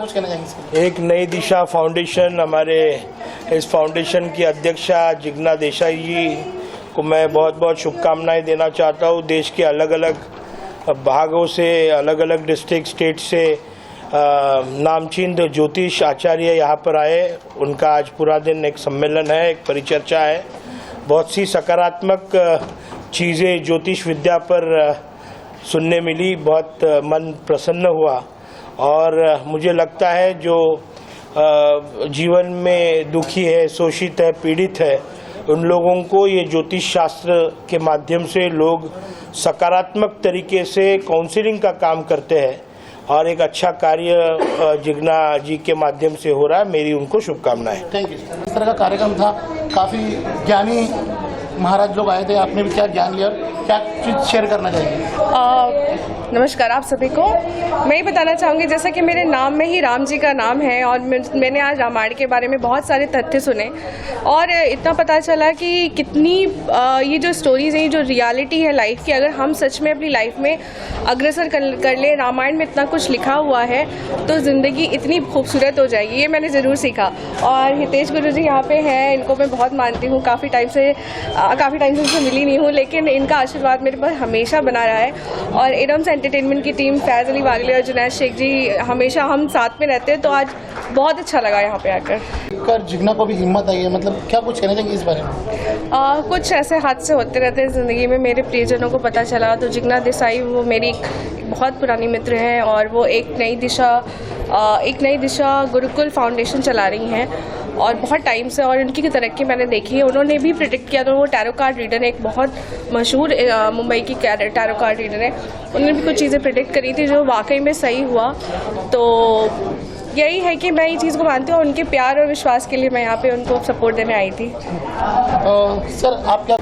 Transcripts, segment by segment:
कुछ कहना चाहेंगे इसके लिए? एक नई दिशा फाउंडेशन, हमारे इस फाउंडेशन की अध्यक्षा जिग्ना देसाई जी को मैं बहुत बहुत शुभकामनाएं देना चाहता हूँ। देश के अलग अलग भागों से, अलग अलग डिस्ट्रिक्ट स्टेट से नामचीन ज्योतिष आचार्य यहाँ पर आए। उनका आज पूरा दिन एक सम्मेलन है, एक परिचर्चा है। बहुत सी सकारात्मक चीज़ें ज्योतिष विद्या पर सुनने मिली, बहुत मन प्रसन्न हुआ। और मुझे लगता है जो जीवन में दुखी है, शोषित है, पीड़ित है, उन लोगों को ये ज्योतिष शास्त्र के माध्यम से लोग सकारात्मक तरीके से काउंसलिंग का काम करते हैं और एक अच्छा कार्य जिग्ना जी के माध्यम से हो रहा है। मेरी उनको शुभकामनाएं। Thank you. इस तरह का कार्यक्रम था, काफ़ी ज्ञानी महाराज लोग आए थे। आपने भी क्या ज्ञान लिया, क्या चीज़ शेयर करना चाहिए? नमस्कार आप सभी को। मैं ये बताना चाहूँगी, जैसा कि मेरे नाम में ही राम जी का नाम है और मैंने आज रामायण के बारे में बहुत सारे तथ्य सुने और इतना पता चला कि कितनी ये जो स्टोरीज हैं, जो रियलिटी है लाइफ की, अगर हम सच में अपनी लाइफ में अग्रसर कर ले, रामायण में इतना कुछ लिखा हुआ है तो ज़िंदगी इतनी खूबसूरत हो जाएगी। ये मैंने ज़रूर सीखा। और हितेश गुरु जी यहाँ पे हैं, इनको मैं बहुत मानती हूँ। काफ़ी टाइम से उनसे मिली नहीं हूँ, लेकिन इनका आशीर्वाद मेरे पास हमेशा बना रहा है। और एडम्स एंटरटेनमेंट की टीम, फैज़ अली वागले और जुनैद शेख जी, हमेशा हम साथ में रहते हैं। तो आज बहुत अच्छा लगा यहाँ पे आकर। जिग्ना को भी हिम्मत आई है, मतलब क्या कुछ कहना चाहिए इस बारे में? कुछ ऐसे हादसे होते रहते हैं ज़िंदगी में। मेरे प्रियजनों को पता चला तो जिग्ना देसाई वो मेरी बहुत पुरानी मित्र हैं और वो एक नई दिशा गुरुकुल फाउंडेशन चला रही हैं और बहुत टाइम से, और उनकी तरक्की मैंने देखी है। उन्होंने भी प्रेडिक्ट किया था, वो टैरो कार्ड रीडर है, एक बहुत मशहूर मुंबई की टैरो कार्ड रीडर है। उन्होंने भी कुछ चीज़ें प्रेडिक्ट करी थी जो वाकई में सही हुआ। तो यही है कि मैं ये चीज़ को मानती हूँ और उनके प्यार और विश्वास के लिए मैं यहाँ पे उनको सपोर्ट देने आई थी। सर आप क्या?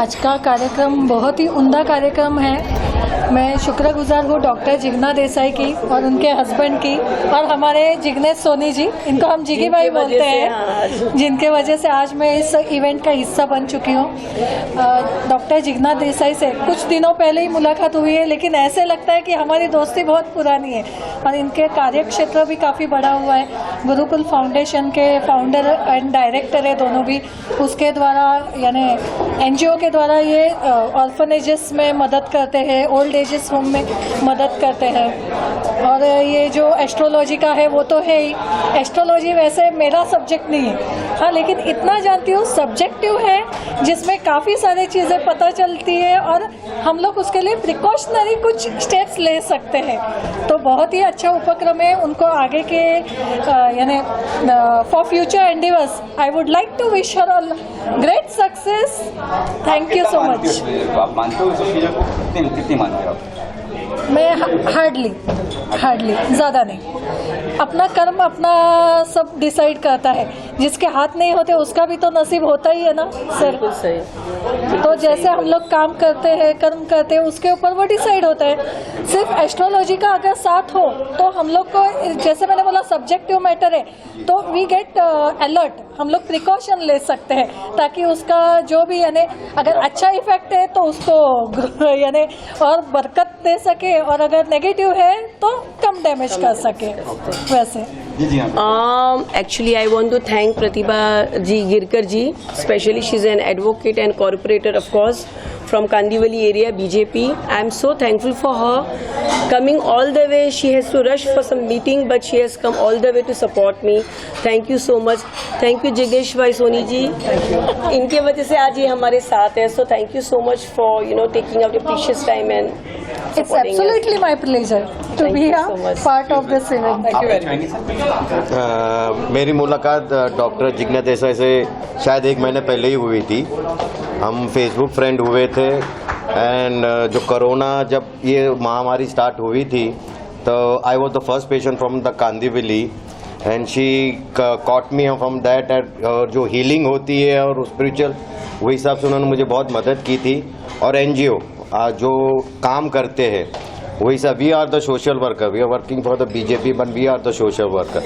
आज का कार्यक्रम बहुत ही उम्दा कार्यक्रम है। मैं शुक्रगुजार हूँ डॉक्टर जिग्ना देसाई की और उनके हस्बैंड की और हमारे जिग्नेश सोनी जी, इनको हम जिगी भाई बोलते हैं, जिनके वजह से आज मैं इस इवेंट का हिस्सा बन चुकी हूँ। डॉक्टर जिग्ना देसाई से कुछ दिनों पहले ही मुलाकात हुई है, लेकिन ऐसे लगता है कि हमारी दोस्ती बहुत पुरानी है और इनके कार्य क्षेत्र भी काफ़ी बड़ा हुआ है। गुरुकुल फाउंडेशन के फाउंडर एंड डायरेक्टर है दोनों भी। उसके द्वारा यानी NGO के द्वारा ये ऑर्फनेजेस में मदद करते हैं, ओल्ड एजेस होम में मदद करते हैं। और ये जो एस्ट्रोलॉजी का है वो तो है ही। एस्ट्रोलॉजी वैसे मेरा सब्जेक्ट नहीं है, हाँ, लेकिन इतना जानती हूँ सब्जेक्टिव है जिसमें काफ़ी सारी चीज़ें पता चलती है और हम लोग उसके लिए प्रिकॉशनरी कुछ स्टेप्स ले सकते हैं। तो बहुत ही अच्छा उपक्रम है। उनको आगे के यानी for future endeavours I would like to wish her all great success. Thank you so much. आप मानते हो इस चीज़ों को? कितनी मानते हो आप? मैं हार्डली ज़्यादा नहीं। अपना कर्म अपना सब डिसाइड करता है। जिसके हाथ नहीं होते उसका भी तो नसीब होता ही है ना सर। तो जैसे हम लोग काम करते हैं, कर्म करते हैं, उसके ऊपर वो डिसाइड होता है। सिर्फ एस्ट्रोलॉजी का अगर साथ हो तो हम लोग को, जैसे मैंने बोला, सब्जेक्टिव मैटर है, तो वी गेट अलर्ट। हम लोग प्रिकॉशन ले सकते हैं ताकि उसका जो भी यानी अगर अच्छा इफेक्ट है तो उसको यानी और बरकत दे सके, और अगर नेगेटिव है तो कम डैमेज कर सके। वैसे actually I want to thank Pratibha ji Girkar ji, especially she's an advocate and corporator, of course, from Kandivali area BJP. I am so thankful for her coming all the way. She has to rush for some meeting, but she has come all the way to support me. Thank you so much. Thank you Jigesh bhai Soni ji, इनके वजह से आज ये हमारे साथ है. So thank you so much for taking out your precious time and it's absolutely my pleasure to be a part of this event. Thank you very much. मेरी मुलाकात डॉक्टर जिग्ना देसाई से शायद 1 महीने पहले ही हुई थी। हम फेसबुक फ्रेंड हुए थे एंड जो कोरोना जब ये महामारी स्टार्ट हुई थी तो I was the first patient from the Kandivali and she caught me from that. और जो हीलिंग होती है और स्पिरिचुअल, वही हिसाब से उन्होंने मुझे बहुत मदद की थी। और NGO जो काम करते हैं वही सब, we are the social worker, we are working for the BJP but we are the social worker.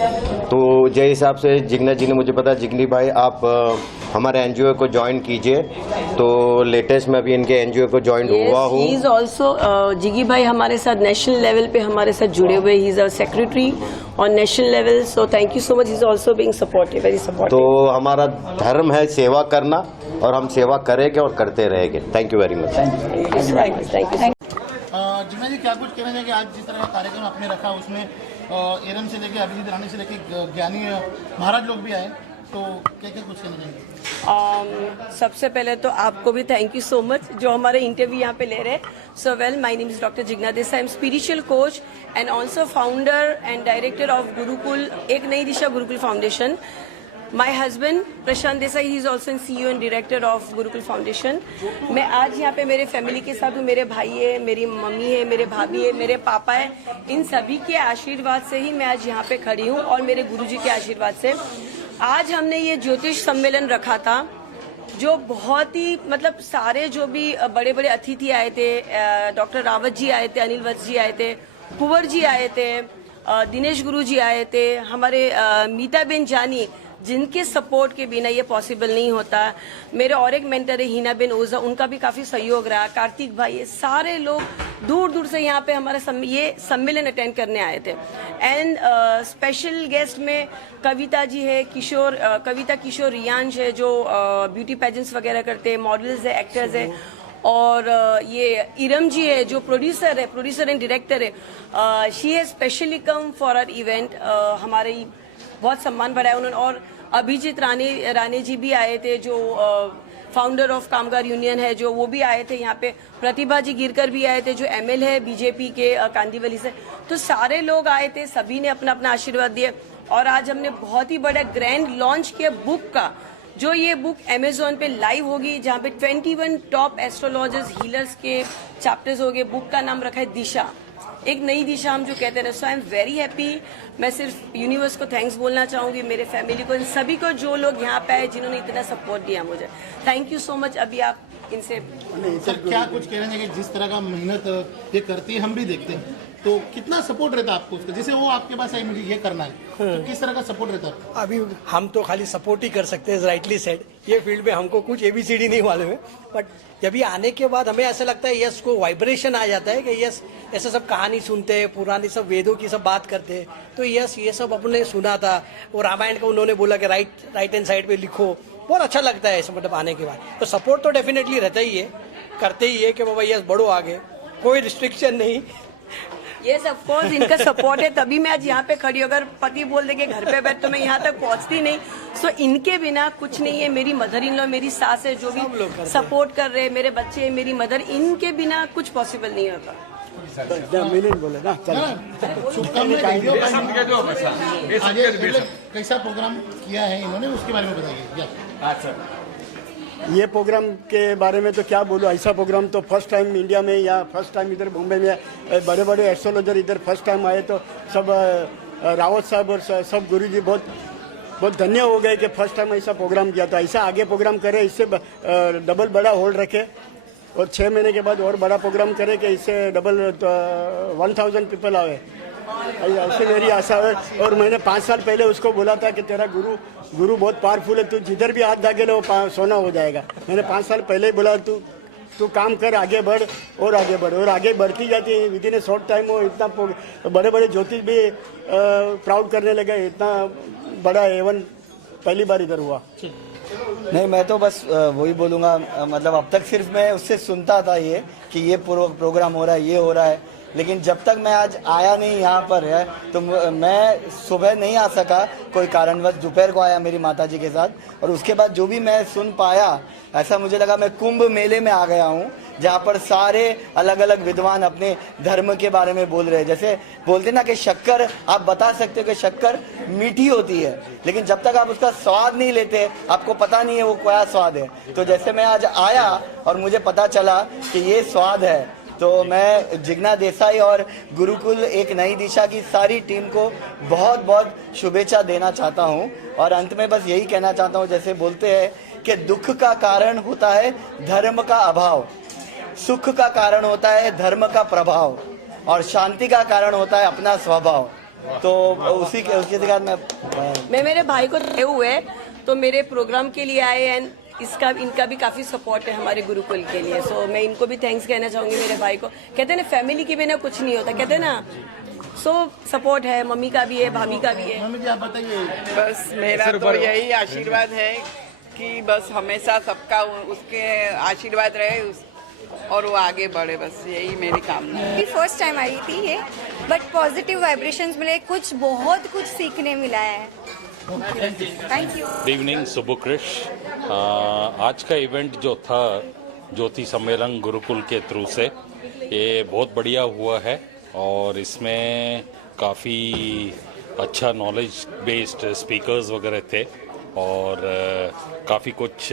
तो जिस हिसाब से जिग्ना जी ने मुझे बताया, जिग्नी भाई आप हमारे NGO को ज्वाइन कीजिए तो लेटेस्ट मैं भी इनके एनजीओ को ज्वाइन हुआ हूँ। ही इज ऑल्सो जिगी भाई हमारे साथ नेशनल लेवल पे हमारे साथ जुड़े हुए, he is a secretary on national level, so thank you so much, he is also being supportive, very supportive. तो हमारा धर्म है सेवा करना और हम सेवा करेंगे और करते रहेंगे। Thank you very much. Thank you. Jigna ji, क्या कुछ कहना चाहिए आज जिस तरह का कार्यक्रम आपने रखा उसमें एरम से लेके अभिजीत रानी से लेके ज्ञानी महाराज लोग भी आए, तो क्या क्या कुछ कहना चाहिए? सबसे पहले तो आपको भी थैंक यू सो मच जो हमारे इंटरव्यू यहाँ पे ले रहे हैं। So well, my name is doctor Jigna Desai, I am spiritual coach and also founder and director of Gurukul एक नई दिशा Gurukul foundation. My husband Prashant Desai, he is also CEO and director of Gurukul foundation. मैं आज यहाँ पे मेरे फैमिली के साथ हूँ, मेरे भाई है, मेरी मम्मी है, मेरे भाभी है, मेरे पापा है, इन सभी के आशीर्वाद से ही मैं आज यहाँ पे खड़ी हूँ और मेरे गुरुजी के आशीर्वाद से। आज हमने ये ज्योतिष सम्मेलन रखा था जो बहुत ही मतलब सारे जो भी बड़े बड़े अतिथि आए थे, डॉक्टर रावत जी आए थे, अनिल वत्स जी आए थे, कुंवर जी आए थे, दिनेश गुरु जी आए थे, हमारे मीता बेन जानी, जिनके सपोर्ट के बिना ये पॉसिबल नहीं होता। मेरे और एक मेंटर है हिना बेन ओझा, उनका भी काफी सहयोग रहा, कार्तिक भाई, ये सारे लोग दूर दूर से यहाँ पे हमारा ये सम्मेलन अटेंड करने आए थे। एंड स्पेशल गेस्ट में कविता जी है, कविता किशोर रियांश है जो ब्यूटी पेजेंट्स वगैरह करते हैं, मॉडल्स है, एक्टर्स है, और ये इरम जी है जो प्रोड्यूसर एंड डायरेक्टर है। She has specially come for our event, हमारे बहुत सम्मान बढ़ाया उन्होंने। और अभिजीत राणे जी भी आए थे जो फाउंडर ऑफ कामगार यूनियन है, जो वो भी आए थे यहाँ पे। प्रतिभा जी गिरकर भी आए थे जो एमएल है बीजेपी के कांदीवली से। तो सारे लोग आए थे, सभी ने अपना अपना आशीर्वाद दिए और आज हमने बहुत ही बड़ा ग्रैंड लॉन्च किया बुक का, जो ये बुक अमेजोन पे लाइव होगी, जहाँ पे 21 टॉप एस्ट्रोलॉजर्स हीलर्स के चैप्टर्स हो गए। बुक का नाम रखा है दिशा, एक नई दिशा हम जो कहते हैं। सो आई एम वेरी हैप्पी। मैं सिर्फ यूनिवर्स को थैंक्स बोलना चाहूंगी, मेरे फैमिली को, इन सभी को जो लोग यहाँ पे आए जिन्होंने इतना सपोर्ट दिया मुझे। Thank you so much. अभी आप इनसे सर क्या कुछ कहना चाहिए कि जिस तरह का मेहनत ये करती है हम भी देखते हैं, तो कितना सपोर्ट रहता है आपको उसका? जैसे वो आपके पास आई मुझे ये करना है, तो किस तरह का सपोर्ट रहता है? अभी हम तो खाली सपोर्ट ही कर सकते हैं, राइटली सेड। ये फील्ड में हमको कुछ ABCD नहीं मालूम है, बट जब ये आने के बाद हमें ऐसा लगता है यस को वाइब्रेशन आ जाता है कि यस ऐसा सब कहानी सुनते हैं, पुरानी सब वेदों की सब बात करते हैं, तो यस ये सब अपने सुना था। और रामायण का उन्होंने बोला कि राइट हैंड साइड पे लिखो, बहुत अच्छा लगता है ऐसा मतलब आने के बाद। तो सपोर्ट तो डेफिनेटली रहता ही है, करते ही है कि बाबा यस बढ़ो आगे, कोई रिस्ट्रिक्शन नहीं। यस ऑफ कोर्स इनका सपोर्ट है, तभी मैं आज यहाँ पे खड़ी हूँ। अगर पति बोल दे के घर पे बैठ तो मैं यहाँ तक पहुँचती नहीं। सो इनके बिना कुछ नहीं है। मेरी मदर इन लॉ, मेरी सास है जो भी सपोर्ट कर रहे हैं, मेरे बच्चे, मेरी मदर, इनके बिना कुछ पॉसिबल नहीं होता। बोले ना कैसा प्रोग्राम किया है इन्होंने, उसके बारे में बताइए। ये प्रोग्राम के बारे में तो क्या बोलूँ, ऐसा प्रोग्राम तो फर्स्ट टाइम इंडिया में या फर्स्ट टाइम इधर बॉम्बे में बड़े बड़े एस्ट्रोलॉजर इधर फर्स्ट टाइम आए, तो सब रावत साहब और सब गुरुजी बहुत धन्य हो गए कि फर्स्ट टाइम ऐसा प्रोग्राम किया। तो ऐसा आगे प्रोग्राम करे, इससे डबल बड़ा होल्ड रखे और 6 महीने के बाद और बड़ा प्रोग्राम करे कि इससे डबल 1000 पीपल आवे, ऐसे मेरी आशा है। और मैंने 5 साल पहले उसको बोला था कि तेरा गुरु बहुत पावरफुल है, तू जिधर भी हाथ दागे वो सोना हो जाएगा। मैंने 5 साल पहले ही बोला तू काम कर, आगे बढ़ और आगे बढ़, और आगे बढ़ती जाती है। With in A short time वो इतना बड़े बड़े ज्योतिष भी प्राउड करने लगे, इतना बड़ा एवन पहली बार इधर हुआ। नहीं, मैं तो बस वही बोलूँगा, मतलब अब तक सिर्फ मैं उससे सुनता था ये कि ये प्रोग्राम हो रहा है, ये हो रहा है, लेकिन जब तक मैं आज आया नहीं यहाँ पर है, तो मैं सुबह नहीं आ सका, कोई कारणवश दोपहर को आया मेरी माताजी के साथ, और उसके बाद जो भी मैं सुन पाया, ऐसा मुझे लगा मैं कुंभ मेले में आ गया हूँ, जहाँ पर सारे अलग अलग विद्वान अपने धर्म के बारे में बोल रहे हैं। जैसे बोलते ना कि शक्कर, आप बता सकते हो कि शक्कर मीठी होती है, लेकिन जब तक आप उसका स्वाद नहीं लेते आपको पता नहीं है वो क्या स्वाद है। तो जैसे मैं आज आया और मुझे पता चला कि ये स्वाद है, तो मैं जिग्ना देसाई और गुरुकुल एक नई दिशा की सारी टीम को बहुत बहुत शुभेच्छा देना चाहता हूं। और अंत में बस यही कहना चाहता हूं, जैसे बोलते हैं कि दुख का कारण होता है धर्म का अभाव, सुख का कारण होता है धर्म का प्रभाव, और शांति का कारण होता है अपना स्वभाव। तो उसके साथ मैं मेरे भाई को हुए तो मेरे प्रोग्राम के लिए आए, एंड इसका इनका भी काफ़ी सपोर्ट है हमारे गुरुकुल के लिए। सो मैं इनको भी थैंक्स कहना चाहूँगी, मेरे भाई को। कहते हैं ना फैमिली के बिना कुछ नहीं होता, कहते हैं ना। सो सपोर्ट है, मम्मी का भी है, भाभी का भी है। मम्मी जी आप बताइए। बस मेरा तो यही आशीर्वाद है कि बस हमेशा सबका उसके आशीर्वाद रहे और वो आगे बढ़े, बस यही मेरी कामना है। फर्स्ट टाइम आई थी ये, बट पॉजिटिव वाइब्रेशंस मिले, बहुत कुछ सीखने मिला है। Thank you. गुड इवनिंग, शुभ कृष। आज का इवेंट जो था ज्योति सम्मेलन गुरुकुल के थ्रू से, ये बहुत बढ़िया हुआ है और इसमें काफ़ी अच्छा नॉलेज बेस्ड स्पीकर्स वगैरह थे और काफ़ी कुछ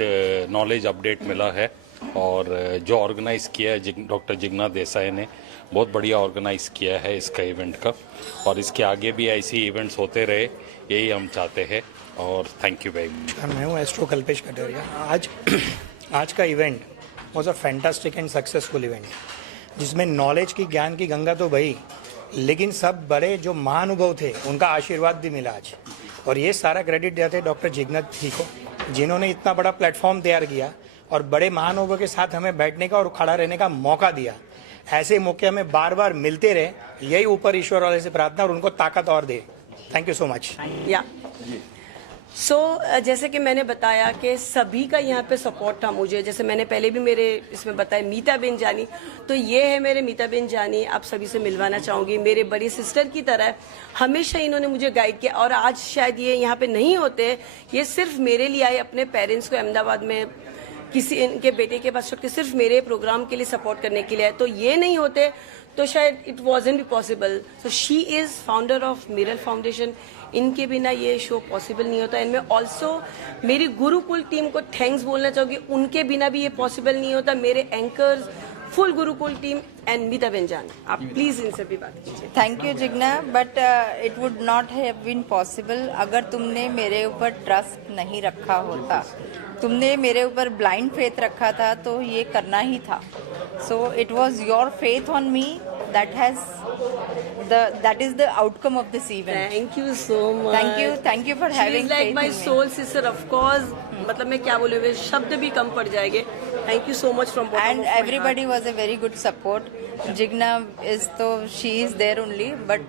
नॉलेज अपडेट मिला है। और जो ऑर्गेनाइज़ किया है डॉक्टर जिग्ना देसाई ने, बहुत बढ़िया ऑर्गेनाइज़ किया है इसका इवेंट का, और इसके आगे भी ऐसी इवेंट्स होते रहे, यही हम चाहते हैं। और थैंक यू वेरी मच। मैं हूँ एस्ट्रो कल्पेश कटोरिया। आज का event was a fantastic and successful event, जिसमें नॉलेज की, ज्ञान की गंगा तो बही, लेकिन सब बड़े जो महानुभव थे उनका आशीर्वाद भी मिला आज। और ये सारा क्रेडिट देते हैं डॉक्टर जिग्ना जी को, जिन्होंने इतना बड़ा प्लेटफॉर्म तैयार किया और बड़े महानुभवों के साथ हमें बैठने का और खड़ा रहने का मौका दिया। ऐसे मौके हमें बार बार मिलते रहे, यही ऊपर ईश्वर वाले से प्रार्थना, और उनको ताकत और दे। Thank you so much. या जैसे कि मैंने बताया कि सभी का यहाँ पे सपोर्ट था मुझे। जैसे मैंने पहले भी मेरे इसमें बताया, मीता बेन जानी, तो ये है मेरे मीता बेन जानी, आप सभी से मिलवाना चाहूँगी। मेरे बड़ी सिस्टर की तरह हमेशा इन्होंने मुझे गाइड किया, और आज शायद ये यहाँ पे नहीं होते, ये सिर्फ मेरे लिए आए, अपने पेरेंट्स को अहमदाबाद में किसी इनके बेटे के पास छोड़ के सिर्फ मेरे प्रोग्राम के लिए सपोर्ट करने के लिए आए। तो ये नहीं होते तो शायद it wasn't be possible. So she is founder of mirror foundation, इनके बिना ये शो पॉसिबल नहीं होता। इनमें ऑल्सो मेरी गुरुकुल टीम को थैंक्स बोलना चाहूँगी, उनके बिना भी ये पॉसिबल नहीं होता। मेरे anchors, full Gurukul team and Meeta ben Jani, आप प्लीज इनसे भी बात कीजिए। Thank you Jigna, but it would not have been possible अगर तुमने मेरे ऊपर ट्रस्ट नहीं रखा होता। तुमने मेरे ऊपर ब्लाइंड फेथ रखा था, तो ये करना ही था। So it was your faith on me that is the outcome of this event. Thank you so much. Thank you for having faith in me. She is like my soul sister, of course. मतलब मैं क्या बोलूँ, वे शब्द भी कम पड़ जाएंगे। Thank you so much from bottom and of my everybody heart. was a very good support. Jigna is तो she is there only, but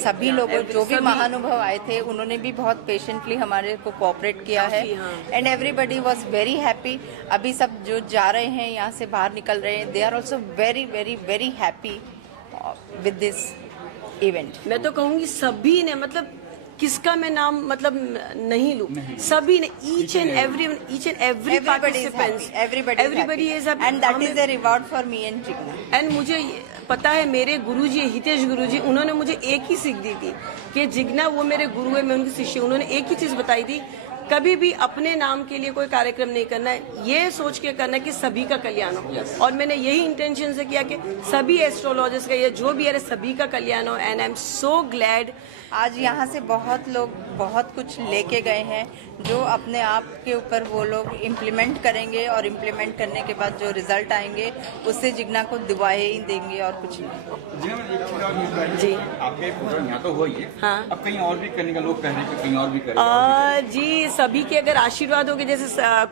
सभी लोग जो भी महानुभव आए थे उन्होंने भी बहुत पेशेंटली हमारे को कोऑपरेट किया है, and everybody was very happy. अभी सब जो जा रहे हैं यहाँ से बाहर निकल रहे हैं, they are also very very very happy with this event. मैं तो कहूँगी सभी ने, मतलब किसका मैं नाम मतलब नहीं लूँ, सभी ने, each and every participants, everybody is happy, and that is the reward for me and Jigna. And मुझे पता है मेरे गुरुजी हितेश गुरुजी, उन्होंने मुझे एक ही सीख दी थी कि जिग्ना वो मेरे गुरु है, मैं उनकी शिष्य। उन्होंने एक ही चीज बताई थी, कभी भी अपने नाम के लिए कोई कार्यक्रम नहीं करना है, ये सोच के करना है कि सभी का कल्याण हो। और मैंने यही इंटेंशन से किया कि सभी एस्ट्रोलॉजर्स का, ये जो भी है, सभी का कल्याण हो। And I am so glad. आज यहाँ से बहुत लोग बहुत कुछ लेके गए हैं, जो अपने आप के ऊपर वो लोग इम्प्लीमेंट करेंगे, और इम्प्लीमेंट करने के बाद जो रिजल्ट आएंगे उससे जिग्ना को दुआएं ही देंगे और कुछ नहीं। जी आपके प्रोग्राम यहाँ तो हो ही है, हाँ, अब कहीं और भी करने का लोग कह रहे हैं कि कहीं और भी करें। जी सभी के अगर आशीर्वाद हो गए, जैसे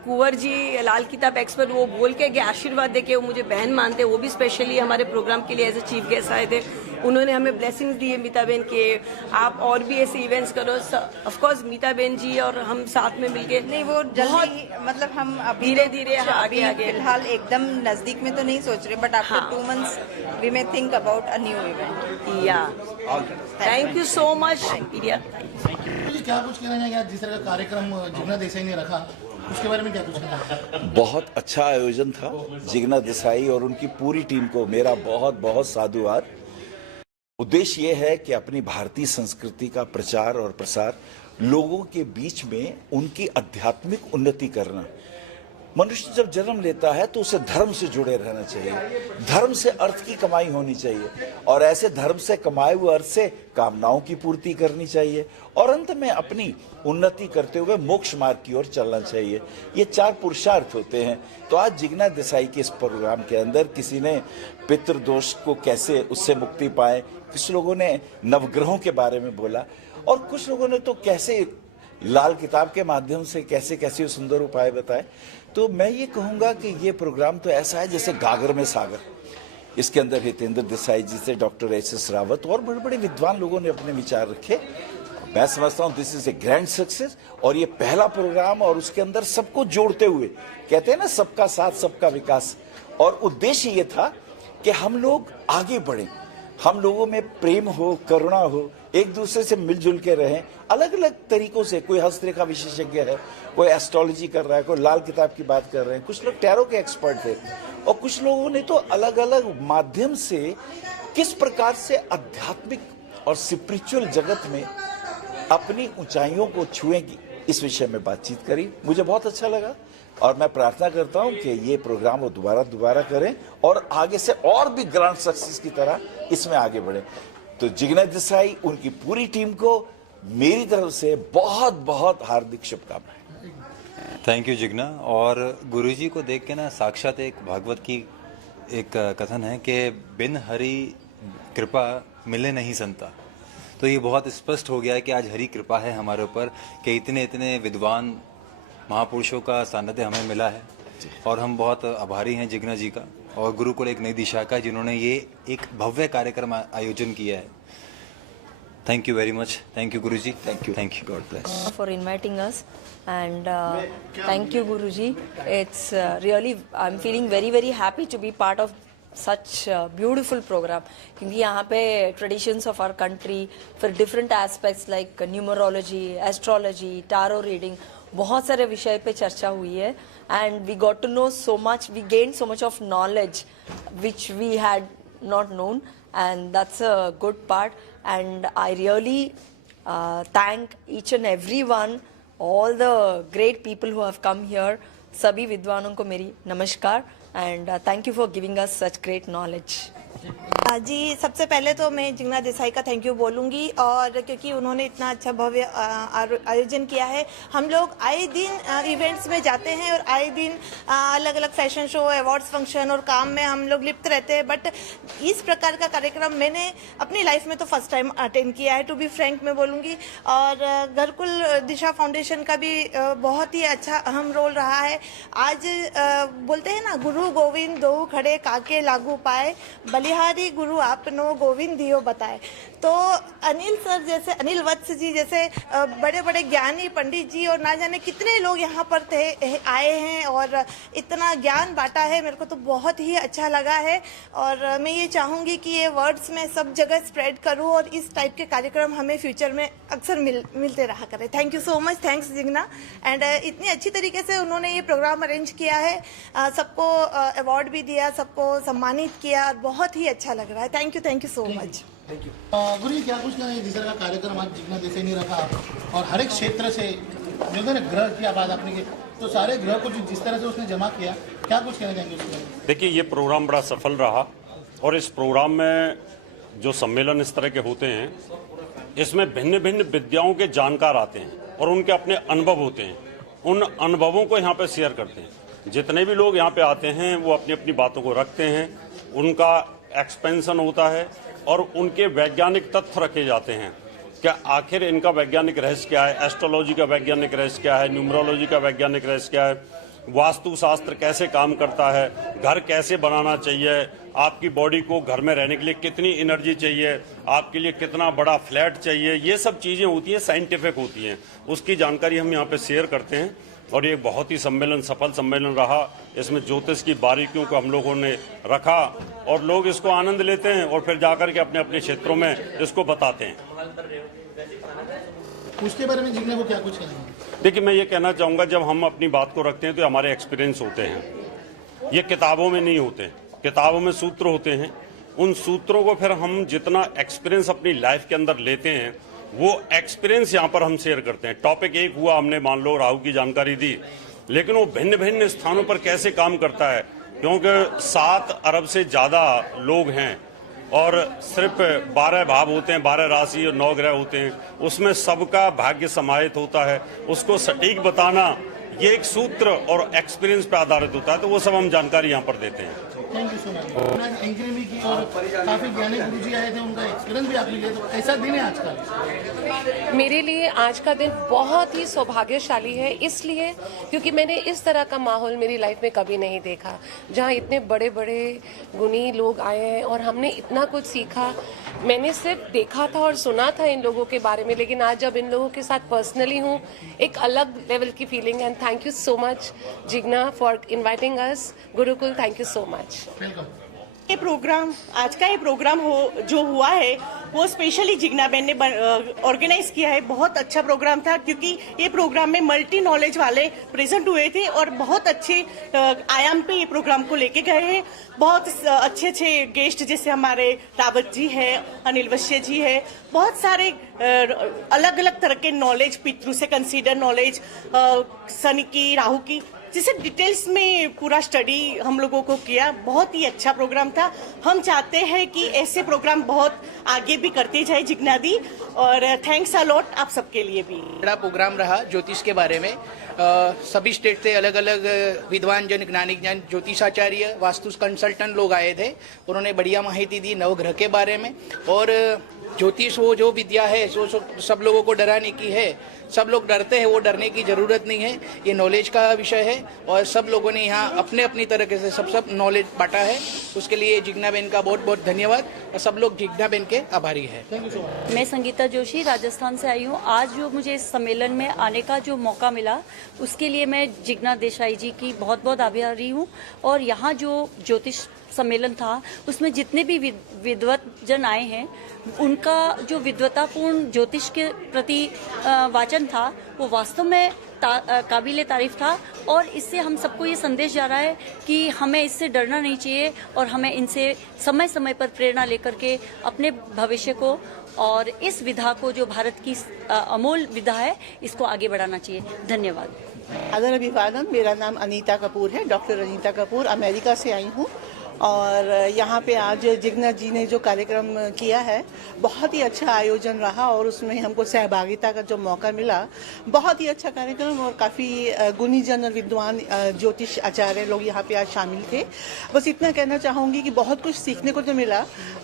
कुंवर जी लाल किताब एक्सपर्ट, वो बोल के गए आशीर्वाद देके, वो मुझे बहन मानते, वो भी स्पेशली हमारे प्रोग्राम के लिए एज ए चीफ गेस्ट आए थे। उन्होंने हमें ब्लेसिंग्स दिए मीता बहन के, आप और भी ऐसे इवेंट्स करो। ऑफ कोर्स मीता बहन जी और हम साथ में मिलके, नहीं वो जल्दी, मतलब हम अभी धीरे धीरे आगे फिलहाल एकदम नजदीक में तो नहीं सोच रहे, but after 2 months we may think about a new event. या थैंक यू सो मच। क्या कुछ कहना चाहिए जिस तरह का कार्यक्रम जिग्ना देसाई ने रखा, उसके बारे में क्या कुछ कहना? बहुत अच्छा आयोजन था। जिग्ना देसाई और उनकी पूरी टीम को मेरा बहुत बहुत साधुवाद। उद्देश्य ये है कि अपनी भारतीय संस्कृति का प्रचार और प्रसार, लोगों के बीच में उनकी आध्यात्मिक उन्नति करना। मनुष्य जब जन्म लेता है तो उसे धर्म से जुड़े रहना चाहिए, धर्म से अर्थ की कमाई होनी चाहिए, और ऐसे धर्म से कमाए हुए अर्थ से कामनाओं की पूर्ति करनी चाहिए, और अंत में अपनी उन्नति करते हुए मोक्ष मार्ग की ओर चलना चाहिए। ये 4 पुरुषार्थ होते हैं। तो आज जिग्ना देसाई के इस प्रोग्राम के अंदर किसी ने पितृदोष को कैसे उससे मुक्ति पाए, कुछ लोगों ने नवग्रहों के बारे में बोला, और कुछ लोगों ने तो कैसे लाल किताब के माध्यम से कैसे कैसे सुंदर उपाय बताए। तो मैं ये कहूँगा कि ये प्रोग्राम तो ऐसा है जैसे गागर में सागर। इसके अंदर हितेंद्र देसाई जी से डॉक्टर एस रावत और बड़े बड़े विद्वान लोगों ने अपने विचार रखे। मैं समझता हूँ this is a grand success, और ये पहला प्रोग्राम और उसके अंदर सबको जोड़ते हुए, कहते हैं ना सबका साथ सबका विकास, और उद्देश्य ये था कि हम लोग आगे बढ़ें, हम लोगों में प्रेम हो, करुणा हो, एक दूसरे से मिलजुल के रहें, अलग अलग तरीकों से। कोई हस्तरेखा विशेषज्ञ है, कोई एस्ट्रोलॉजी कर रहा है, कोई लाल किताब की बात कर रहे हैं, कुछ लोग टैरो के एक्सपर्ट थे, और कुछ लोगों ने तो अलग अलग माध्यम से किस प्रकार से आध्यात्मिक और स्पिरिचुअल जगत में अपनी ऊंचाइयों को छुएंगी, इस विषय में बातचीत करी। मुझे बहुत अच्छा लगा, और मैं प्रार्थना करता हूं कि ये प्रोग्राम वो दोबारा करें और आगे से और भी ग्रैंड सक्सेस की तरह इसमें आगे बढ़े। तो जिग्ना देसाई, उनकी पूरी टीम को मेरी तरफ से बहुत बहुत हार्दिक शुभकामनाएं। Thank you Jigna. और गुरुजी को देख के ना साक्षात एक भागवत की एक कथन है कि बिन हरि कृपा मिले नहीं संता। तो ये बहुत स्पष्ट हो गया है कि आज हरि कृपा है हमारे ऊपर कि इतने इतने विद्वान महापुरुषों का सानिध्य हमें मिला है, और हम बहुत आभारी हैं जिग्ना जी का और गुरुकुल एक नई दिशा का, जिन्होंने ये एक भव्य कार्यक्रम आयोजन किया है। Thank you very much. Thank you Guruji. Thank you. God bless for inviting us, and thank you Guruji. It's really, I'm feeling very very happy to be part of such beautiful program, क्योंकि यहाँ पे traditions of our country, फिर different aspects like numerology, astrology, tarot reading, बहुत सारे विषय पे चर्चा हुई है, and we got to know so much, we gained so much of knowledge which we had not known, and that's a good part. And I really thank each and every one, all the great people who have come here. सभी विद्वानों को मेरी नमस्कार, and thank you for giving us such great knowledge. जी, सबसे पहले तो मैं जिग्ना देसाई का थैंक यू बोलूँगी, और क्योंकि उन्होंने इतना अच्छा भव्य आयोजन किया है। हम लोग आए दिन इवेंट्स में जाते हैं और आए दिन अलग अलग फैशन शो, अवार्ड्स फंक्शन और काम में हम लोग लिप्त रहते हैं, बट इस प्रकार का कार्यक्रम मैंने अपनी लाइफ में तो फर्स्ट टाइम अटेंड किया है, टू बी फ्रैंक मैं बोलूँगी। और गुरुकुल दिशा फाउंडेशन का भी बहुत ही अच्छा अहम रोल रहा है। आज बोलते हैं ना, गुरु गोविंद दो खड़े काके लागू पाए, बलिहारी गुरु आपनो गोविंद दियो बताए। तो अनिल सर जैसे, अनिल वत्स जी जैसे बड़े बड़े ज्ञानी पंडित जी और ना जाने कितने लोग यहाँ पर आए हैं और इतना ज्ञान बांटा है, मेरे को तो बहुत ही अच्छा लगा है। और मैं ये चाहूँगी कि ये वर्ड्स में सब जगह स्प्रेड करूँ और इस टाइप के कार्यक्रम हमें फ्यूचर में अक्सर मिलते रहा करें। Thank you so much, thanks Jigna. And इतनी अच्छी तरीके से उन्होंने ये प्रोग्राम अरेंज किया है, सबको अवार्ड भी दिया, सबको सम्मानित किया, और बहुत ही अच्छा लग रहा है। Thank you so much. गुरु जी, क्या कुछ कहना है, जिस तरह का कार्यक्रम आज जिग्ना देसाई ने रखा, और हर एक क्षेत्र से जो है ग्रह की बात आपने की, तो सारे ग्रह को जिस तरह से उसने जमा किया, क्या कुछ कहना चाहेंगे उसमें? देखिए, ये प्रोग्राम बड़ा सफल रहा, और इस प्रोग्राम में जो सम्मेलन इस तरह के होते हैं, इसमें भिन्न भिन्न विद्याओं के जानकार आते हैं और उनके अपने अनुभव होते हैं, उन अनुभवों को यहाँ पे शेयर करते हैं। जितने भी लोग यहाँ पे आते हैं वो अपनी अपनी बातों को रखते हैं, उनका एक्सपेंशन होता है और उनके वैज्ञानिक तथ्य रखे जाते हैं। क्या आखिर इनका वैज्ञानिक रहस्य क्या है, एस्ट्रोलॉजी का वैज्ञानिक रहस्य क्या है, न्यूमरोलॉजी का वैज्ञानिक रहस्य क्या है, वास्तुशास्त्र कैसे काम करता है, घर कैसे बनाना चाहिए, आपकी बॉडी को घर में रहने के लिए कितनी एनर्जी चाहिए, आपके लिए कितना बड़ा फ्लैट चाहिए, ये सब चीज़ें होती हैं, साइंटिफिक होती हैं, उसकी जानकारी हम यहाँ पे शेयर करते हैं। और ये बहुत ही सफल सम्मेलन रहा। इसमें ज्योतिष की बारीकियों को हम लोगों ने रखा और लोग इसको आनंद लेते हैं और फिर जाकर के अपने अपने क्षेत्रों में इसको बताते हैं। उसके बारे में जिग्ना को क्या कुछ कहना है? देखिए, मैं ये कहना चाहूँगा, जब हम अपनी बात को रखते हैं तो हमारे एक्सपीरियंस होते हैं, ये किताबों में नहीं होते। किताबों में सूत्र होते हैं, उन सूत्रों को फिर हम जितना एक्सपीरियंस अपनी लाइफ के अंदर लेते हैं, वो एक्सपीरियंस यहाँ पर हम शेयर करते हैं। टॉपिक एक हुआ, हमने मान लो राहु की जानकारी दी, लेकिन वो भिन्न भिन्न स्थानों पर कैसे काम करता है, क्योंकि 7 अरब से ज़्यादा लोग हैं और सिर्फ 12 भाव होते हैं, 12 राशि और 9 ग्रह होते हैं, उसमें सबका भाग्य समाहित होता है। उसको सटीक बताना ये एक सूत्र और एक्सपीरियंस पे आधारित होता है, तो वो सब हम जानकारी यहाँ पर देते हैं। Thank you so much. Anchoring भी की और काफ़ी ज्ञानी गुरु जी आए थे, उनका एक्सपीरियंस भी आप लिए, तो कैसा दिन है आज का? मेरे लिए आज का दिन बहुत ही सौभाग्यशाली है, इसलिए क्योंकि मैंने इस तरह का माहौल मेरी लाइफ में कभी नहीं देखा, जहाँ इतने बड़े बड़े गुणी लोग आए हैं और हमने इतना कुछ सीखा। मैंने सिर्फ देखा था और सुना था इन लोगों के बारे में, लेकिन आज जब इन लोगों के साथ पर्सनली हूँ, एक अलग लेवल की feeling. And thank you so much Jigna for inviting us. Gurukul, thank you so much. ये प्रोग्राम, आज का ये प्रोग्राम जो हुआ है वो स्पेशली जिग्ना बहन ने ऑर्गेनाइज किया है। बहुत अच्छा प्रोग्राम था, क्योंकि ये प्रोग्राम में मल्टी नॉलेज वाले प्रेजेंट हुए थे और बहुत अच्छे आयाम पे ये प्रोग्राम को लेके गए हैं। बहुत अच्छे अच्छे गेस्ट, जैसे हमारे रावत जी है, अनिल वश्य जी है, बहुत सारे अलग अलग तरह के नॉलेज, पितृ से कंसीडर नॉलेज, शनि की, राहु की, जिसे डिटेल्स में पूरा स्टडी हम लोगों को किया। बहुत ही अच्छा प्रोग्राम था। हम चाहते हैं कि ऐसे प्रोग्राम बहुत आगे भी करते जाए जिग्ना दी, और थैंक्स अ लॉट आप सबके लिए भी। बड़ा प्रोग्राम रहा ज्योतिष के बारे में। सभी स्टेट से अलग अलग विद्वान जन, ज्ञानी जन, ज्योतिषाचार्य, वास्तु कंसल्टेंट लोग आए थे। उन्होंने बढ़िया माहिती दी नवग्रह के बारे में। और ज्योतिष वो जो विद्या है जो सब लोगों को डराने की है, सब लोग डरते हैं, वो डरने की जरूरत नहीं है। ये नॉलेज का विषय है और सब लोगों ने यहाँ अपने अपनी तरीके से सब नॉलेज बांटा है। उसके लिए जिग्ना बहन का बहुत बहुत धन्यवाद और सब लोग जिग्ना बहन के आभारी है। मैं संगीता जोशी राजस्थान से आई हूँ। आज जो मुझे इस सम्मेलन में आने का जो मौका मिला, उसके लिए मैं जिग्ना देसाई जी की बहुत बहुत आभारी हूँ। और यहाँ जो ज्योतिष सम्मेलन था, उसमें जितने भी विद्वत जन आए हैं, उनका जो विद्वतापूर्ण ज्योतिष के प्रति वाचन था, वो वास्तव में काबिले तारीफ था। और इससे हम सबको ये संदेश जा रहा है कि हमें इससे डरना नहीं चाहिए और हमें इनसे समय समय पर प्रेरणा लेकर के अपने भविष्य को और इस विधा को, जो भारत की अमूल विधा है, इसको आगे बढ़ाना चाहिए। धन्यवाद। आदर अभिवादन। मेरा नाम अनीता कपूर है, डॉक्टर अनीता कपूर। अमेरिका से आई हूँ और यहाँ पे आज जिग्ना जी ने जो कार्यक्रम किया है, बहुत ही अच्छा आयोजन रहा और उसमें हमको सहभागिता का जो मौका मिला, बहुत ही अच्छा कार्यक्रम। और काफ़ी गुणीजन और विद्वान ज्योतिष आचार्य लोग यहाँ पे आज शामिल थे। बस इतना कहना चाहूँगी कि बहुत कुछ सीखने को तो मिला,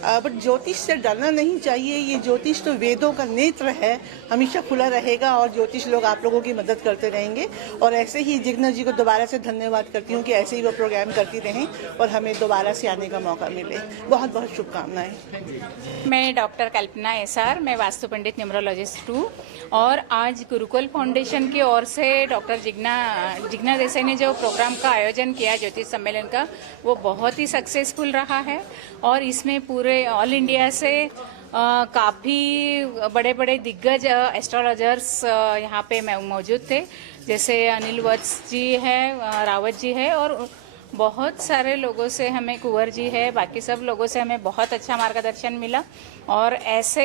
बट ज्योतिष से डरना नहीं चाहिए। ये ज्योतिष तो वेदों का नेत्र है, हमेशा खुला रहेगा और ज्योतिष लोग आप लोगों की मदद करते रहेंगे। और ऐसे ही जिग्ना जी को दोबारा से धन्यवाद करती हूँ कि ऐसे ही वो प्रोग्राम करती रहें और हमें दोबारा से आने का मौका मिले। बहुत बहुत शुभकामनाएं। मैं डॉक्टर कल्पना एसआर, मैं वास्तु पंडित न्यूमरोलॉजिस्ट हूँ। और आज गुरुकुल फाउंडेशन की ओर से डॉक्टर जिग्ना देसाई ने जो प्रोग्राम का आयोजन किया ज्योतिष सम्मेलन का, वो बहुत ही सक्सेसफुल रहा है। और इसमें पूरे ऑल इंडिया से काफ़ी बड़े बड़े दिग्गज एस्ट्रोलॉजर्स यहाँ पे मौजूद थे, जैसे अनिल वत्स जी है, रावत जी है, और बहुत सारे लोगों से हमें, कुंवर जी है, बाकी सब लोगों से हमें बहुत अच्छा मार्गदर्शन मिला। और ऐसे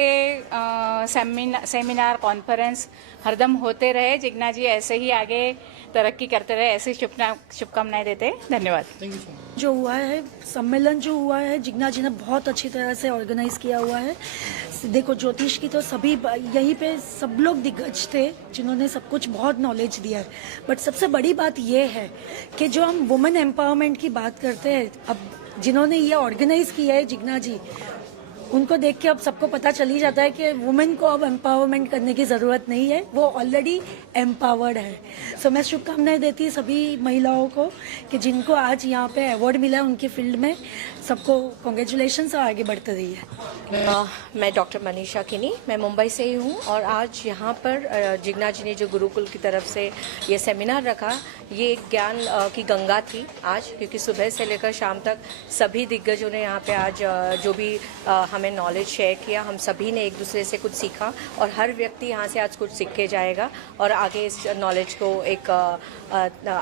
सेमिनार, कॉन्फ्रेंस हरदम होते रहे। जिग्ना जी ऐसे ही आगे तरक्की करते रहे, ऐसी शुभकामनाएं देते हैं। धन्यवाद। जो हुआ है सम्मेलन, जो हुआ है, जिग्ना जी ने बहुत अच्छी तरह से ऑर्गेनाइज किया हुआ है। देखो, ज्योतिष की तो सभी यहीं पे सब लोग दिग्गज थे जिन्होंने सब कुछ बहुत नॉलेज दिया है। बट सबसे बड़ी बात ये है कि जो हम वुमेन एम्पावरमेंट की बात करते हैं, अब जिन्होंने ये ऑर्गेनाइज किया है जिग्ना जी, उनको देख के अब सबको पता चल ही जाता है कि वुमेन को अब एम्पावरमेंट करने की ज़रूरत नहीं है, वो ऑलरेडी एम्पावर्ड है। सो मैं शुभकामनाएं देती सभी महिलाओं को कि जिनको आज यहाँ पे अवार्ड मिला है उनकी फील्ड में, सबको कॉन्ग्रेचुलेशंस और आगे बढ़ते रहिए। मैं डॉक्टर मनीषा किनी, मैं मुंबई से ही हूँ। और आज यहाँ पर जिग्ना जी ने जो गुरुकुल की तरफ से ये सेमिनार रखा, ये एक ज्ञान की गंगा थी आज, क्योंकि सुबह से लेकर शाम तक सभी दिग्गजों ने यहाँ पे आज जो भी हमें नॉलेज शेयर किया, हम सभी ने एक दूसरे से कुछ सीखा और हर व्यक्ति यहाँ से आज कुछ सीख के जाएगा और आगे इस नॉलेज को एक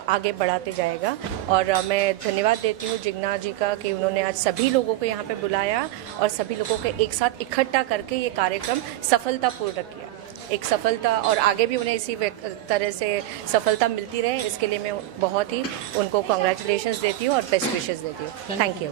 आगे बढ़ाते जाएगा। और मैं धन्यवाद देती हूँ जिग्ना जी का कि उन्होंने आज सभी लोगों को यहाँ पे बुलाया और सभी लोगों को एक साथ इकट्ठा करके ये कार्यक्रम सफलतापूर्वक किया। एक सफलता, और आगे भी उन्हें इसी तरह से सफलता मिलती रहे, इसके लिए मैं बहुत ही उनको कॉन्ग्रेचुलेशंस देती हूँ और बेस्ट विशेस देती हूँ। Thank you.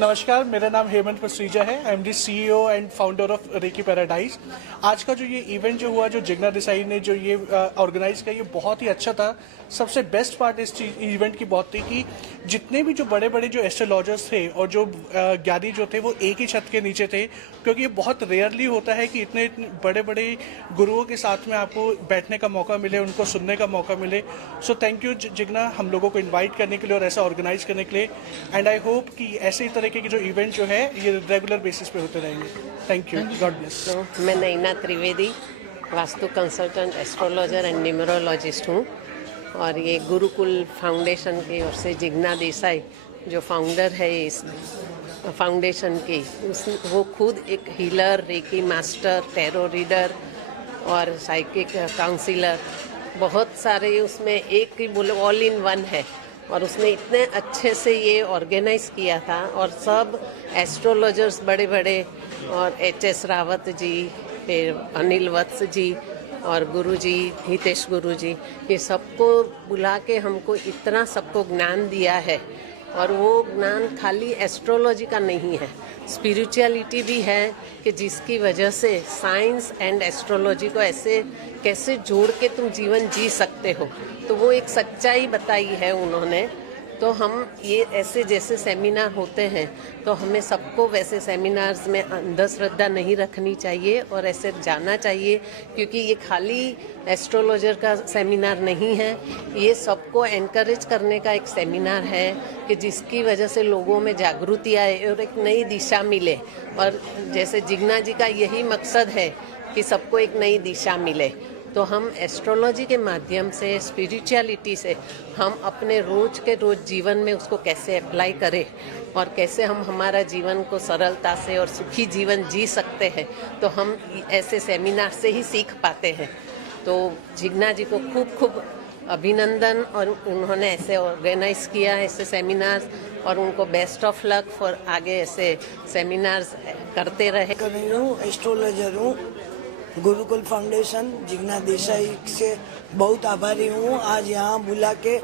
नमस्कार, मेरा नाम हेमंत पसरीजा है। I am the CEO and founder of Reiki Paradise. आज का जो ये इवेंट जो हुआ, जो जिग्ना देसाई ने जो ये ऑर्गेनाइज किया, ये बहुत ही अच्छा था। सबसे बेस्ट पार्ट इस इवेंट की बहुत थी कि जितने भी जो बड़े बड़े जो एस्ट्रोलॉजर्स थे और जो ज्ञानी जो थे वो एक ही छत के नीचे थे, क्योंकि ये बहुत रेयरली होता है कि इतने बड़े बड़े गुरुओं के साथ में आपको बैठने का मौका मिले, उनको सुनने का मौका मिले। सो थैंक यू जिग्ना हम लोगों को इन्वाइट करने के लिए और ऐसा ऑर्गेनाइज करने के लिए, एंड आई होप कि ऐसे ही तरीके के जो इवेंट जो है ये रेगुलर बेसिस पे होते रहेंगे। Thank you, god bless. मैं Naina Trivedi, vastu consultant, astrologer and numerologist हूँ, और ये गुरुकुल फाउंडेशन की ओर से जिग्ना देसाई जो फाउंडर है इस फाउंडेशन की, वो खुद एक healer, reiki master, tarot reader और साइकिक काउंसिलर, बहुत सारे उसमें एक ही बोलो ऑल इन वन है। और उसने इतने अच्छे से ये ऑर्गेनाइज किया था, और सब एस्ट्रोलॉजर्स बड़े बड़े, और HS रावत जी, फिर अनिल वत्स जी और गुरुजी हितेश गुरुजी, ये सबको बुला के हमको इतना सबको ज्ञान दिया है। और वो ज्ञान खाली एस्ट्रोलॉजी का नहीं है, स्पिरिचुअलिटी भी है, कि जिसकी वजह से साइंस एंड एस्ट्रोलॉजी को ऐसे कैसे जोड़ के तुम जीवन जी सकते हो, तो वो एक सच्चाई बताई है उन्होंने। तो हम ये ऐसे जैसे सेमिनार होते हैं, तो हमें सबको वैसे सेमिनार्स में अंधश्रद्धा नहीं रखनी चाहिए और ऐसे जाना चाहिए, क्योंकि ये खाली एस्ट्रोलॉजर का सेमिनार नहीं है, ये सबको एनकरेज करने का एक सेमिनार है, कि जिसकी वजह से लोगों में जागृति आए और एक नई दिशा मिले। और जैसे जिग्ना जी का यही मकसद है कि सबको एक नई दिशा मिले, तो हम एस्ट्रोलॉजी के माध्यम से, स्पिरिचुअलिटी से, हम अपने रोज के रोज जीवन में उसको कैसे अप्लाई करें और कैसे हम हमारा जीवन को सरलता से और सुखी जीवन जी सकते हैं, तो हम ऐसे सेमिनार से ही सीख पाते हैं। तो जिग्ना जी को खूब खूब अभिनंदन, और उन्होंने ऐसे ऑर्गेनाइज किया ऐसे सेमिनार्स, और उनको बेस्ट ऑफ लक फॉर आगे ऐसे सेमिनार्स करते रहे। कर रही हूँ, एस्ट्रोलॉजर हूँ, गुरुकुल फाउंडेशन जिग्ना देसाई से बहुत आभारी हूँ। आज यहाँ बुला के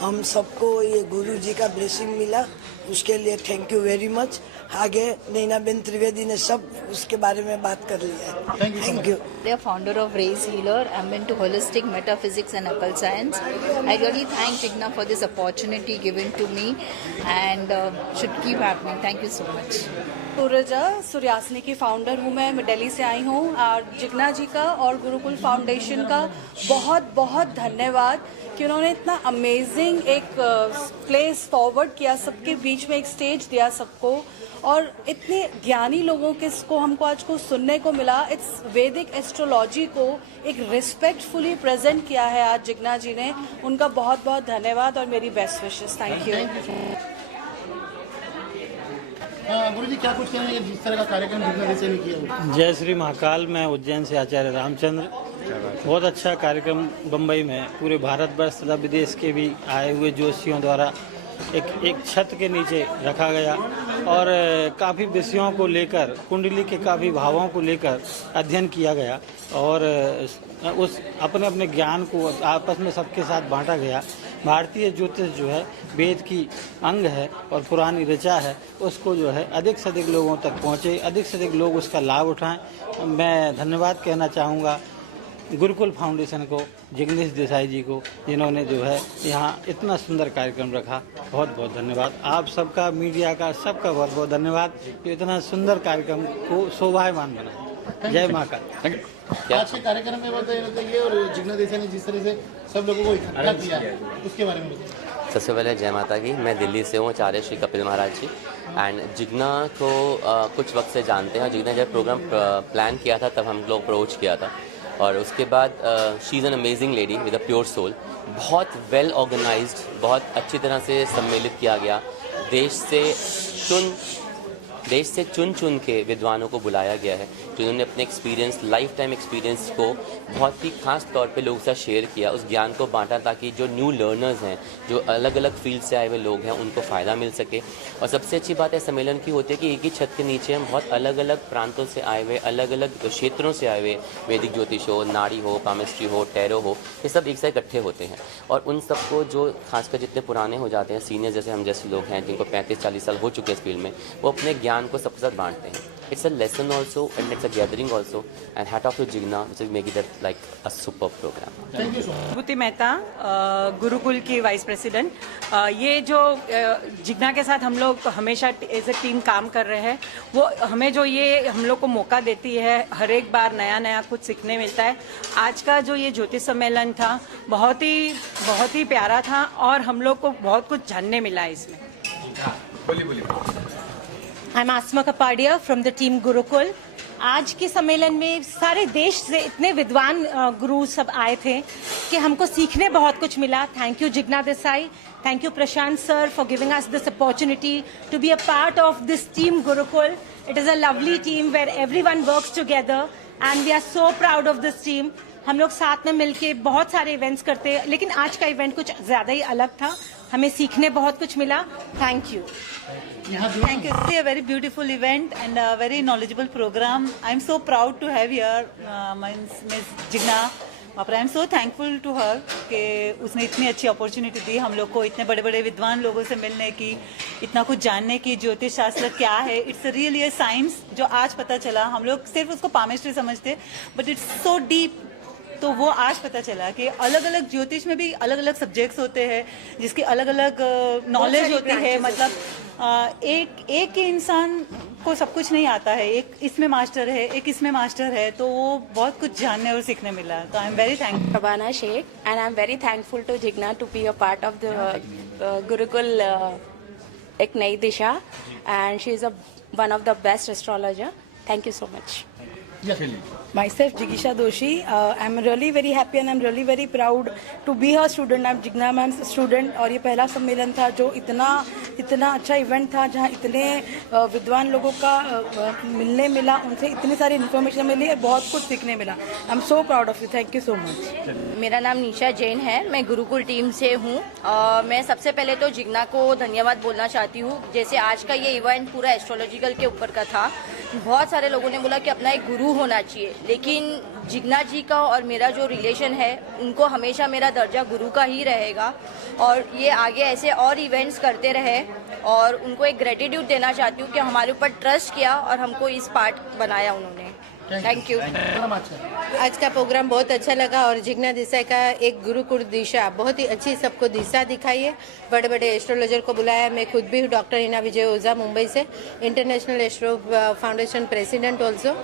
हम सबको ये गुरु जी का ब्लेसिंग मिला, उसके लिए थैंक यू वेरी मच। आगे नैना बेन त्रिवेदी ने सब उसके बारे में बात कर लिया है। Thank you. They are founder of Rays Healer. I'm into holistic metaphysics and occult science. I really thank Jigna for this opportunity given to me, and should keep happening. Thank you so much. सूरजा सूर्यासनी की founder हूँ मैं दिल्ली से आई हूँ, और जिग्ना जी का और Gurukul foundation का बहुत बहुत धन्यवाद कि उन्होंने इतना अमेजिंग एक प्लेस फॉरवर्ड किया, सबके बीच में एक स्टेज दिया सबको, और इतने ज्ञानी लोगों के को हमको आज को सुनने को मिला। इट्स वैदिक एस्ट्रोलॉजी को एक रिस्पेक्टफुली प्रेजेंट किया है आज जिग्ना जी ने, उनका बहुत बहुत धन्यवाद और मेरी बेस्ट विशेस। Thank you. गुरु जी क्या कुछ कहेंगे जिस तरह का कार्यक्रम जिग्ना देसाई ने किया? जय श्री महाकाल। मैं उज्जैन से आचार्य रामचंद्र। बहुत अच्छा कार्यक्रम बम्बई में पूरे भारतवर्ष तथा विदेश के भी आए हुए ज्योतिषियों द्वारा एक छत के नीचे रखा गया, और काफ़ी विषयों को लेकर, कुंडली के काफ़ी भावों को लेकर अध्ययन किया गया, और उस अपने अपने ज्ञान को आपस में सबके साथ बांटा गया। भारतीय ज्योतिष जो है वेद की अंग है और पुरानी ऋचा है, उसको जो है अधिक से अधिक लोगों तक पहुँचे, अधिक से अधिक लोग उसका लाभ उठाएं। मैं धन्यवाद कहना चाहूँगा गुरुकुल फाउंडेशन को, जिग्नेश देसाई जी को, जिन्होंने जो है यहाँ इतना सुंदर कार्यक्रम रखा। बहुत बहुत धन्यवाद आप सबका, मीडिया का, सबका बहुत बहुत धन्यवाद कि इतना सुंदर कार्यक्रम को शोभायमान बनाया। जय महाकाल। आज के कार्यक्रम में बताइए, और जिग्ना देसाई ने जिस तरह से सब लोगों को इकट्ठा किया उसके बारे में बताइए। सबसे पहले जय माता की। मैं दिल्ली से हूँ, आचार्य श्री कपिल महाराज जी, एंड जिग्ना को कुछ वक्त से जानते हैं। जिग्ना जब प्रोग्राम प्लान किया था तब हम लोग अप्रोच किया था, और उसके बाद she is an amazing lady with a pure soul. बहुत वेल ऑर्गेनाइज्ड, बहुत अच्छी तरह से सम्मिलित किया गया। देश से चुन के विद्वानों को बुलाया गया है, जिन्होंने अपने एक्सपीरियंस, लाइफ टाइम एक्सपीरियंस को बहुत ही खास तौर पे लोगों के साथ शेयर किया, उस ज्ञान को बांटा, ताकि जो न्यू लर्नर्स हैं, जो अलग अलग फील्ड से आए हुए लोग हैं, उनको फ़ायदा मिल सके। और सबसे अच्छी बात है सम्मेलन की होती है कि एक ही छत के नीचे हम बहुत अलग अलग प्रांतों से आए हुए, अलग अलग क्षेत्रों से आए हुए, वैदिक ज्योतिष हो, नाड़ी हो, पामिस्ट्री हो, टैरो हो, ये सब एक साथ इकट्ठे होते हैं। और उन सबको जो खासकर जितने पुराने हो जाते हैं, सीनियर जैसे हम जैसे लोग हैं जिनको 35-40 साल हो चुके हैं इस फील्ड में, वो अपने ज्ञान को सबके साथ बांटते हैं। It's a lesson also, and it's a gathering also. And hat off to Jigna, which is making that like a superb program. Thank you so much. भूति मेहता, गुरुकुल की वाइस प्रेसिडेंट। ये जो जिग्ना के साथ हम लोग हमेशा एज ए टीम काम कर रहे हैं, वो हमें जो ये हम लोग को मौका देती है, हर एक बार नया नया कुछ सीखने मिलता है। आज का जो ये ज्योतिष सम्मेलन था, बहुत ही प्यारा था और हम लोग को बहुत कुछ जानने मिला इसमें। I'm Asma Kapadia from the team Gurukul. आज के सम्मेलन में सारे देश से इतने विद्वान गुरु सब आए थे कि हमको सीखने बहुत कुछ मिला। Thank you Jigna Desai, thank you Prashant sir for giving us this opportunity to be a part of this team Gurukul. It is a lovely team where everyone works together and we are so proud of this team. हम लोग साथ में मिलके बहुत सारे events करते हैं, लेकिन आज का इवेंट कुछ ज़्यादा ही अलग था। हमें सीखने बहुत कुछ मिला। Thank you. Thank you. It's a very beautiful event and a very knowledgeable program. I'm so proud to have here Ms. Jigna. I'm so thankful to her कि उसने इतनी अच्छी अपॉर्चुनिटी दी हम लोग को, इतने बड़े बड़े विद्वान लोगों से मिलने की, इतना कुछ जानने की। ज्योतिष शास्त्र क्या है, इट्स रियली ए साइंस जो आज पता चला। हम लोग सिर्फ उसको पामेस्ट्री समझते, बट इट्स सो डीप। तो वो आज पता चला कि अलग अलग ज्योतिष में भी अलग अलग सब्जेक्ट्स होते हैं जिसकी अलग अलग नॉलेज होती है। मतलब एक ही इंसान को सब कुछ नहीं आता है, एक इसमें मास्टर है, एक इसमें मास्टर है, तो वो बहुत कुछ जानने और सीखने मिला। तो I am very thankful. Shabana Shaikh and I am very thankful to Jigna to be a part of the Gurukul एक नई दिशा and she is one of the best astrologer. Thank you so much. Myself, Jigisha Doshi. I'm really very happy and I'm really very proud to be her student. I'm Jigna ma'am student और ये पहला सम्मेलन था जो इतना अच्छा event था जहाँ इतने विद्वान लोगों का मिलने मिला, उनसे इतनी सारी इन्फॉर्मेशन मिली और बहुत कुछ सीखने मिला। I am so proud of you. Thank you so much. मेरा नाम निशा जैन है, मैं गुरुकुल टीम से हूँ। मैं सबसे पहले तो जिग्ना को धन्यवाद बोलना चाहती हूँ। जैसे आज का ये इवेंट पूरा एस्ट्रोलॉजिकल के ऊपर का था, बहुत सारे लोगों ने बोला कि अपना एक गुरु होना चाहिए, लेकिन जिग्ना जी का और मेरा जो रिलेशन है, उनको हमेशा मेरा दर्जा गुरु का ही रहेगा और ये आगे ऐसे और इवेंट्स करते रहे और उनको एक ग्रेटिट्यूड देना चाहती हूँ कि हमारे ऊपर ट्रस्ट किया और हमको इस पार्ट बनाया उन्होंने। Thank you. आज का प्रोग्राम बहुत अच्छा लगा और जिग्ना देसाई का एक गुरुकुल दिशा बहुत ही अच्छी सबको दिशा दिखाई है। बड़े बड़े एस्ट्रोलॉजर को बुलाया। मैं खुद भी डॉक्टर हिना विजय ओझा मुंबई से, international astro foundation president also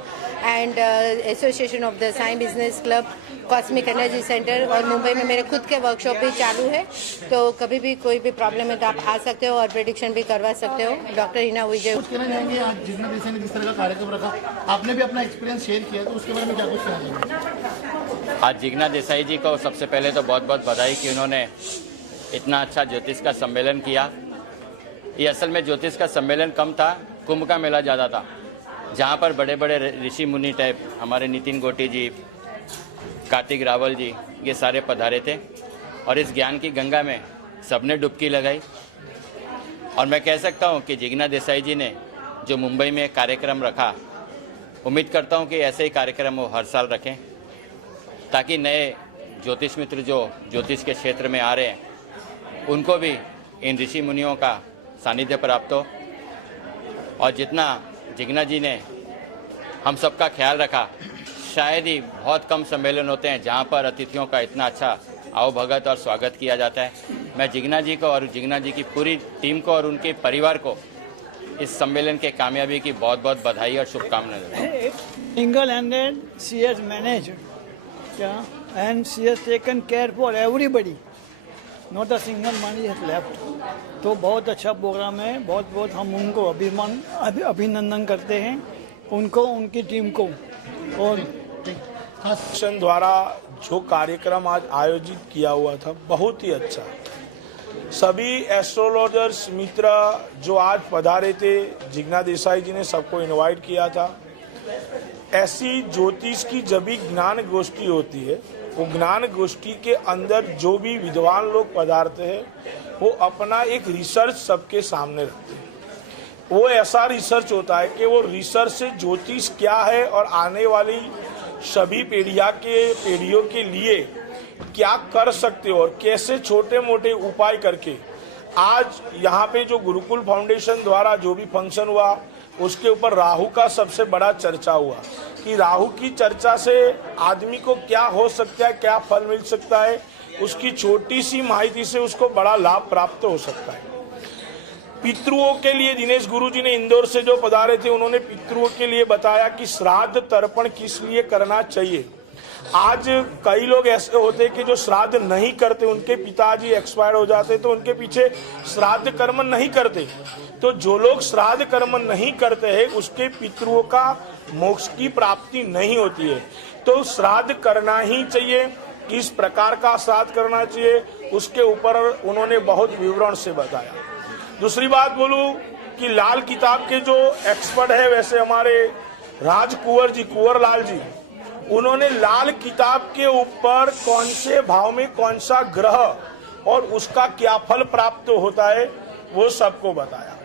and association of the Sai business club, cosmic energy centre. और मुंबई में मेरे खुद के वर्कशॉप भी चालू है, तो कभी भी कोई भी प्रॉब्लम है तो आप आ सकते हो और प्रेडिक्शन भी करवा सकते हो। डॉक्टर हिना विजय। कुछ कहना चाहेंगे आज जिग्ना देसाई ने जिस तरह का कार्यक्रम रखा, आपने भी अपना एक्सपीरियंस शेयर किया, तो उसके बारे में क्या कुछ कहना चाहेंगे? आज जिग्ना देसाई जी को सबसे पहले तो बहुत बहुत बधाई कि उन्होंने इतना अच्छा ज्योतिष का सम्मेलन किया। ये असल में ज्योतिष का सम्मेलन कम था, कुंभ का मेला ज़्यादा था, जहाँ पर बड़े बड़े ऋषि मुनि टाइप हमारे नितिन गोटी जी, कार्तिक रावल जी, ये सारे पधारे थे और इस ज्ञान की गंगा में सबने डुबकी लगाई। और मैं कह सकता हूँ कि जिग्ना देसाई जी ने जो मुंबई में कार्यक्रम रखा, उम्मीद करता हूँ कि ऐसे ही कार्यक्रम वो हर साल रखें, ताकि नए ज्योतिष मित्र जो ज्योतिष के क्षेत्र में आ रहे हैं उनको भी इन ऋषि मुनियों का सानिध्य प्राप्त हो। और जितना जिग्ना जी ने हम सबका ख्याल रखा, शायद ही बहुत कम सम्मेलन होते हैं जहाँ पर अतिथियों का इतना अच्छा आवभगत और स्वागत किया जाता है। मैं जिग्ना जी को और जिग्ना जी की पूरी टीम को और उनके परिवार को इस सम्मेलन के कामयाबी की बहुत बहुत बधाई और शुभकामनाएं देता हूं। Single-handed, she has managed, and she has taken care for everybody. Not a single money has left. तो बहुत अच्छा प्रोग्राम है। बहुत बहुत हम उनको अभिनंदन करते हैं, उनको, उनकी टीम को। और द्वारा जो कार्यक्रम आज आयोजित किया हुआ था बहुत ही अच्छा। सभी एस्ट्रोलॉजर्स मित्र जो आज पधारे थे, जिग्ना देसाई जी ने सबको इनवाइट किया था। ऐसी ज्योतिष की जब भी ज्ञान गोष्ठी होती है, वो ज्ञान गोष्ठी के अंदर जो भी विद्वान लोग पधारते हैं वो अपना एक रिसर्च सबके सामने रखते हैं। वो ऐसा रिसर्च होता है कि वो रिसर्च से ज्योतिष क्या है और आने वाली सभी पीढ़ियों के लिए क्या कर सकते हो और कैसे छोटे मोटे उपाय करके आज यहाँ पे जो गुरुकुल फाउंडेशन द्वारा जो भी फंक्शन हुआ, उसके ऊपर राहु का सबसे बड़ा चर्चा हुआ कि राहु की चर्चा से आदमी को क्या हो सकता है, क्या फल मिल सकता है, उसकी छोटी सी माहिती से उसको बड़ा लाभ प्राप्त हो सकता है। पितृओं के लिए दिनेश गुरुजी ने इंदौर से जो पधारे थे, उन्होंने पितृओं के लिए बताया कि श्राद्ध तर्पण किस लिए करना चाहिए। आज कई लोग ऐसे होते हैं कि जो श्राद्ध नहीं करते, उनके पिताजी एक्सपायर हो जाते तो उनके पीछे श्राद्ध कर्म नहीं करते। तो जो लोग श्राद्ध कर्म नहीं करते हैं उसके पितृओं का मोक्ष की प्राप्ति नहीं होती है। तो श्राद्ध करना ही चाहिए। किस प्रकार का श्राद्ध करना चाहिए उसके ऊपर उन्होंने बहुत विवरण से बताया। दूसरी बात बोलूं कि लाल किताब के जो एक्सपर्ट है, वैसे हमारे राज कुंवर जी, कुंवर लाल जी, उन्होंने लाल किताब के ऊपर कौन से भाव में कौन सा ग्रह और उसका क्या फल प्राप्त होता है वो सबको बताया।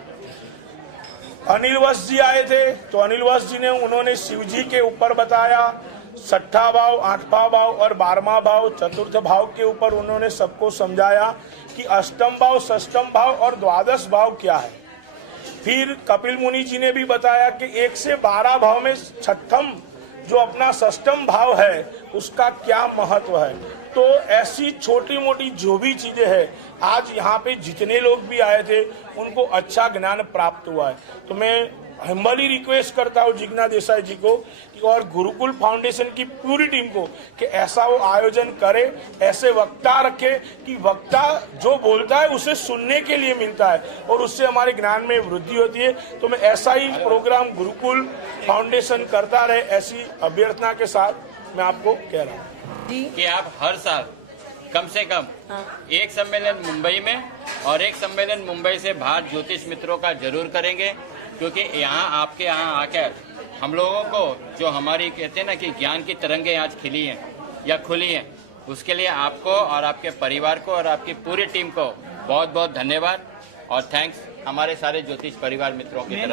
अनिल वश जी आए थे तो अनिल वश जी ने उन्होंने शिव जी के ऊपर बताया। 6ठा भाव, 8वां भाव और 12वां भाव, चतुर्थ भाव के ऊपर उन्होंने सबको समझाया कि अष्टम भाव, षष्ठम भाव और द्वादश भाव क्या है। फिर कपिल मुनि जी ने भी बताया कि 1 से 12 भाव में छठम जो अपना षष्ठम भाव है उसका क्या महत्व है। तो ऐसी छोटी मोटी जो भी चीजें हैं, आज यहाँ पे जितने लोग भी आए थे उनको अच्छा ज्ञान प्राप्त हुआ है। तो मैं हम्बली रिक्वेस्ट करता हूँ जिग्ना देसाई जी को और गुरुकुल फाउंडेशन की पूरी टीम को कि ऐसा वो आयोजन करे, ऐसे वक्ता रखे कि वक्ता जो बोलता है उसे सुनने के लिए मिलता है और उससे हमारे ज्ञान में वृद्धि होती है। तो मैं ऐसा ही प्रोग्राम गुरुकुल फाउंडेशन करता रहे, ऐसी अभ्यर्थना के साथ मैं आपको कह रहा हूँ कि आप हर साल कम से कम एक सम्मेलन मुंबई में और एक सम्मेलन मुंबई से बाहर ज्योतिष मित्रों का जरूर करेंगे, क्योंकि यहाँ आपके यहाँ आकर हम लोगों को जो हमारी कहते हैं ना कि ज्ञान की तरंगें आज खिली हैं या खुली हैं, उसके लिए आपको और आपके परिवार को और आपकी पूरी टीम को बहुत बहुत धन्यवाद और थैंक्स हमारे सारे ज्योतिष परिवार मित्रों की तरफ।